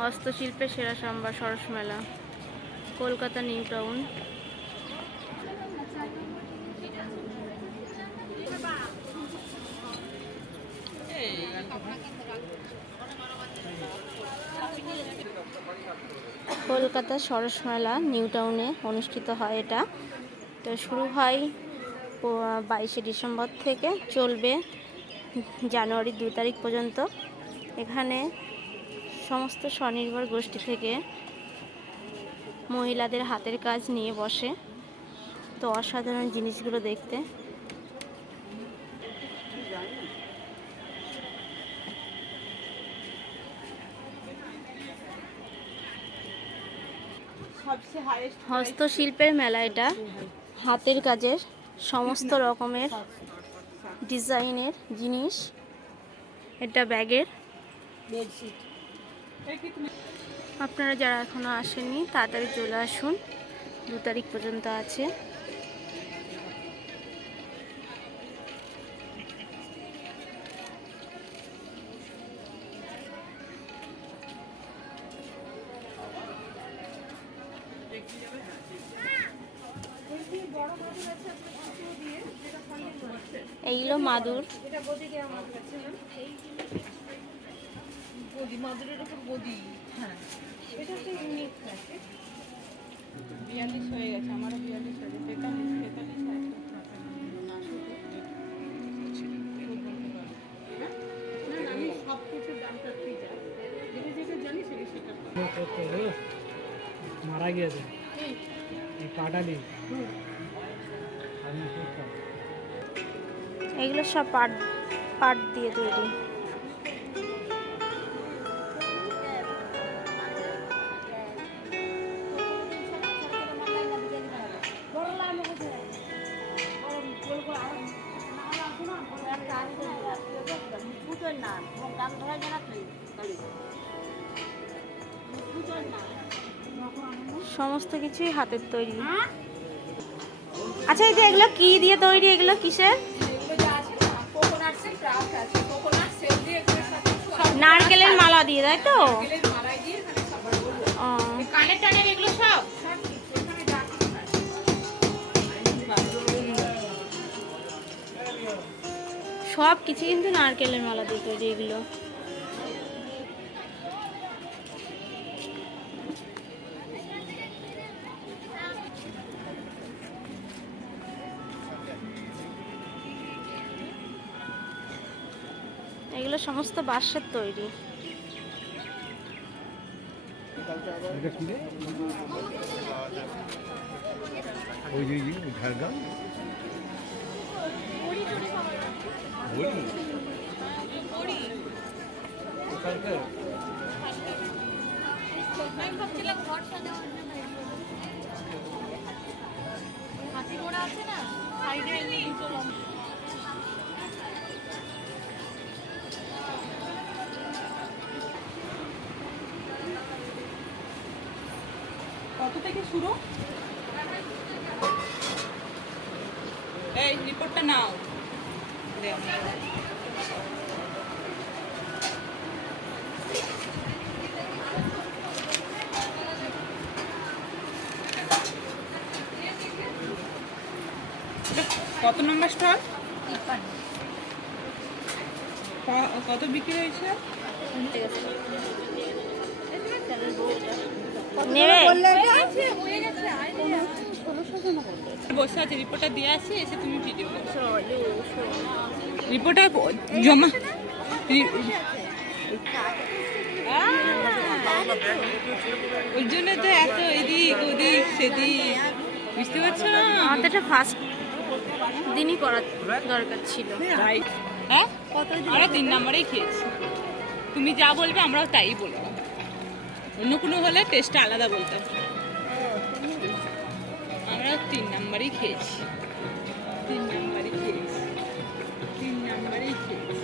হস্তশিল্পের সেরা সম্ভার সরস মেলা, কলকাতা নিউ টাউন। কলকাতা সরস মেলা নিউ টাউনে অনুষ্ঠিত হয় এটা। তো শুরু হয় 22শে ডিসেম্বর থেকে, চলবে জানুয়ারি 2 তারিখ পর্যন্ত। এখানে সমস্ত স্বনির্ভর গোষ্ঠী থেকে মহিলাদের হাতের কাজ নিয়ে বসে। তো অসাধারণ জিনিসগুলো দেখতে। হস্তশিল্পের মেলা এটা, হাতের কাজের সমস্ত রকমের ডিজাইনের জিনিস। এটা ব্যাগের। আপনারা যারা এখনো আসেননি তাড়াতাড়ি চলে আসুন, 2 তারিখ পর্যন্ত আছে। এইগুলো মাদুর। মাদুরের উপর গদি, হ্যাঁ এটা একটা ইউনিক থাকে। 42 হয়ে গেছে, আমারও 42 হয়ে গেছে। 43 হয় না, আমি সব কিছুর দামটা ঠিক আছে, যেটা যেটা জানি সেটা মারা গিয়েছে এই পাটালি। এগুলো সব পাট দিয়ে তৈরি। সমস্ত কিছুই হাতের তৈরি। আচ্ছা, এই যে এগুলো কি দিয়ে তৈরি? এগুলো কিসের? নারকেলের মালা দিয়ে, তাই তো? সব কিছু কিন্তু নারকেলের মালা দিয়ে তৈরি এগুলো। এগুলো সমস্ত বাঁশের তৈরি। কত থেকে শুরু? এই রিপোর্টটা নাও। কত নম্বর স্টল? কত বিক্রি হয়েছে? বসে আছে, রিপোর্টটা দিয়ে আসি, এসে তুমি ভিডিও রিপোর্টটা জমা। ওই জন্য তো এত এদিক ওদিক সেদিক, বুঝতে পারছো না? আমাদের ফার্স্ট দিনই করার দরকার ছিল। হ্যাঁ, আমরা 3 নম্বরেই খেয়েছি। তুমি যা বলবে আমরাও তাই বলবো। অন্য কোনো হলে টেস্টটা আলাদা বলতাম। আমরা 3 নম্বরেই খেয়েছি। 3 নম্বরেই খেয়েছি। 3 নম্বরেই খেয়েছি।